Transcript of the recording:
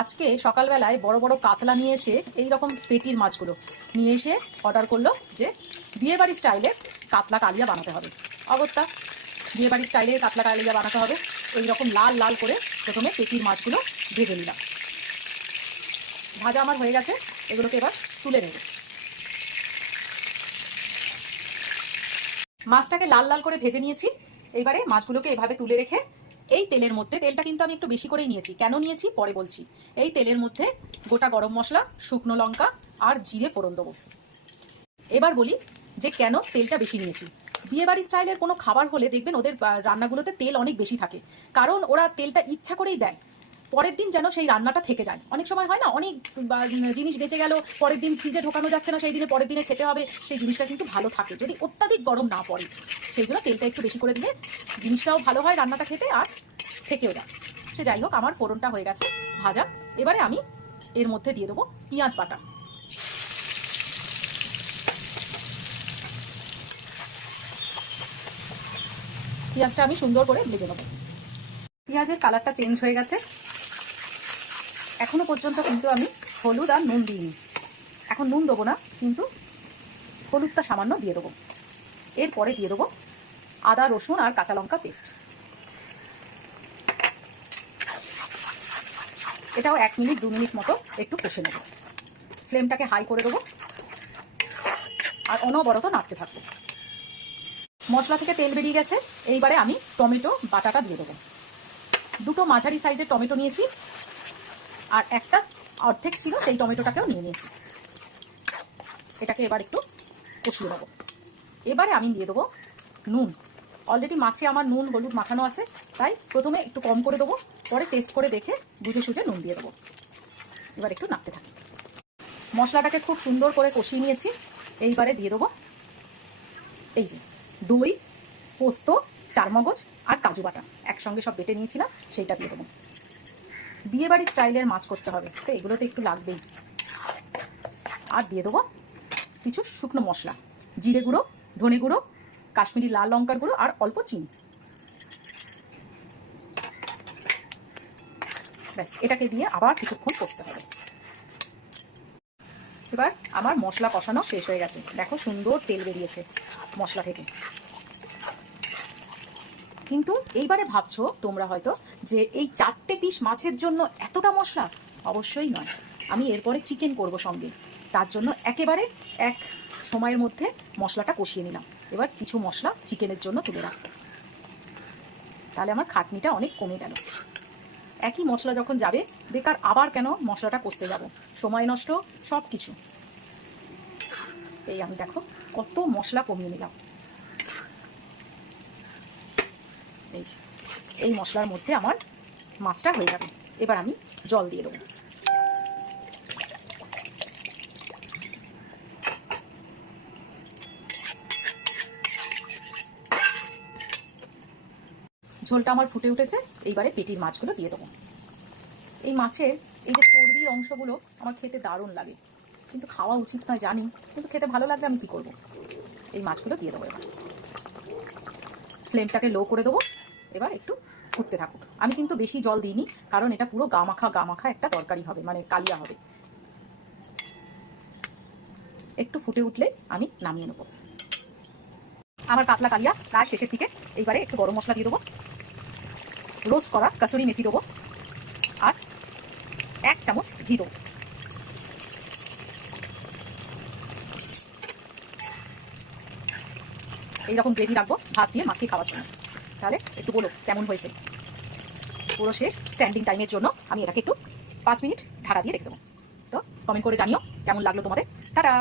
আজকে সকালবেলায় বড় বড় কাতলা নিয়ে এসে এই রকম পেটির মাছগুলো নিয়ে এসে অর্ডার করল যে বিয়েবাড়ি স্টাইলে কাতলা কালিয়া বানাতে হবে। অগত্যা বিয়েবাড়ি স্টাইলে কাতলা কালিয়া বানাতে হবে। এই রকম লাল লাল করে প্রথমে পেটির মাছগুলো ভেজে নিলাম। ভাজা আমার হয়ে গেছে, এগুলোকে এবার তুলে নেব। মাছটাকে লাল লাল করে ভেজে নিয়েছি। এইবারে মাছগুলোকে এভাবে তুলে রেখে এই তেলের মধ্যে, তেলটা কিন্তু আমি একটু বেশি করেই নিয়েছি। কেন নিয়েছি? পরে বলছি। এই তেলের মধ্যে গোটা গরম মশলা, শুকনো লঙ্কা আর জিরে ফোড়ন দেবো। এবার বলি যে কেন তেলটা বেশি নিয়েছি? বিয়েবাড়ি স্টাইলের কোনো খাবার হলে দেখবেন ওদের রান্নাগুলোতে তেল অনেক বেশি থাকে। কারণ ওরা তেলটা ইচ্ছা করেই দেয়। পরের দিন যেন সেই রান্নাটা থেকে যায়। অনেক সময় হয় না, অনেক জিনিস বেঁচে গেল, পরের দিন ফ্রিজে ঢোকানো যাচ্ছে না, সেই দিনে পরের দিনে খেতে হবে, সেই জিনিসটা কিন্তু ভালো থাকে। যদি অত্যাধিক গরম না পড়ে, সেই জন্য তেলটা একটু বেশি করে দিলে জিনিসটাও ভালো হয় রান্নাটা খেতে, আর থেকেও যায়। সে যাই হোক, আমার ফোড়নটা হয়ে গেছে, ভাজা। এবারে আমি এর মধ্যে দিয়ে দেবো পেঁয়াজ বাটা। পেঁয়াজটা আমি সুন্দর করে ভেজে নেব। পেঁয়াজের কালারটা চেঞ্জ হয়ে গেছে। এখনও পর্যন্ত কিন্তু আমি হলুদ আর নুন দিইনি। এখন নুন দেবো না, কিন্তু হলুদটা সামান্য দিয়ে দেবো। এরপরে দিয়ে দেবো আদা, রসুন আর কাঁচা লঙ্কা পেস্ট এটাও এক মিনিট, দু মিনিট মতো একটু কষে নেব। ফ্লেমটাকে হাই করে দেবো। আর অনবরত নাড়তে থাকব। মশলা থেকে তেল বেরিয়ে গেছে। এইবারে আমি টমেটো, বাটাটা দিয়ে দেবো। দুটো মাঝারি সাইজের টমেটো নিয়েছি। আর একটা অর্ধেক ছিল, সেই টমেটোটাকেও নিয়ে নিয়েছি। এটাকে এবার একটু কষিয়ে দেবো এবারে আমি দিয়ে দেবো নুন। অলরেডি মাছে আমার নুন, হলুদ মাখানো আছে, তাই প্রথমে একটু কম করে দেবো, পরে টেস্ট করে দেখে বুঝে সুঝে নুন দিয়ে দেবো। এবার একটু নাড়তে থাকি। মশলাটাকে খুব সুন্দর করে কষিয়ে নিয়েছি, এইবারে দিয়ে দেবো, এই যে দই, পোস্ত, চারমগজ আর কাজু বাটা, একসঙ্গে সব বেটে নিয়েছিলাম, সেইটা দিয়ে দেবো। বিয়েবাড়ি স্টাইলের মাছ করতে হবে, তো এগুলো তো একটু লাগবেই। আর দিয়ে দেবো কিছু শুকনো মশলা, জিরে গুঁড়ো, ধনে গুঁড়ো কাশ্মীরি লাল লঙ্কার গুঁড়ো আর অল্প চিনি। ব্যাস, এটাকে দিয়ে আবার কিছুক্ষণ কষতে হবে। এবার আমার মশলা কষানো শেষ হয়ে গেছে। দেখো সুন্দর তেল বেরিয়েছে মশলা থেকে। কিন্তু এইবারে ভাবছ তোমরা হয়তো যে এই চারটে পিস মাছের জন্য এতটা মশলা? অবশ্যই নয়। আমি এরপরে চিকেন করব সঙ্গে। তার জন্য একেবারে এক সময়ের মধ্যে মশলাটা কষিয়ে নিলাম। এবার কিছু মশলা চিকেনের জন্য তুলে রাখব। তাহলে আমার খাটনিটা অনেক কমে গেল। একই মশলা যখন যাবে, বেকার আবার কেন মশলাটা কষতে যাব? সময় নষ্ট সব কিছু এই আমি দেখো কত মশলা কমিয়ে নিলাম। এই এই মশলার মধ্যে আমার মাছটা হয়ে যাবে। এবার আমি জল দিয়ে দেবো। ঝোলটা আমার ফুটে উঠেছে, এইবারে পেটির মাছগুলো দিয়ে দেবো। এই মাছের, এই যে চর্বির অংশগুলো আমার খেতে দারুণ লাগে। কিন্তু খাওয়া উচিত নয়, জানি, কিন্তু খেতে ভালো লাগলে আমি কি করব? এই মাছগুলো দিয়ে দেবো এবার। ফ্লেমটাকে লো করে দেবো, এবার একটু ফুটতে থাকুক। আমি কিন্তু বেশি জল দিইনি, কারণ এটা পুরো গামাখা গামাখা একটা তরকারি হবে মানে কালিয়া হবে। একটু ফুটে উঠলে আমি নামিয়ে নেব। আমার কাতলা কালিয়া, প্রায় শেষের দিকে, এইবারে একটু গরম মশলা দিয়ে দেবো। রোস্ট করা কাসুরি মেথি দেবো আর এক চামচ ঘি দেবো। এইরকম গ্রেভি রাখব ভাত দিয়ে মাখিয়ে খাওয়ার জন্য। তাহলে একটু বলো, কেমন হয়েছে? পুরো শেষ স্ট্যান্ডিং টাইমের জন্য আমি এটাকে একটু পাঁচ মিনিট ঢাকা দিয়ে রেখে দেবো। তো কমেন্ট করে জানিও কেমন লাগল তোমাদের। টাটা!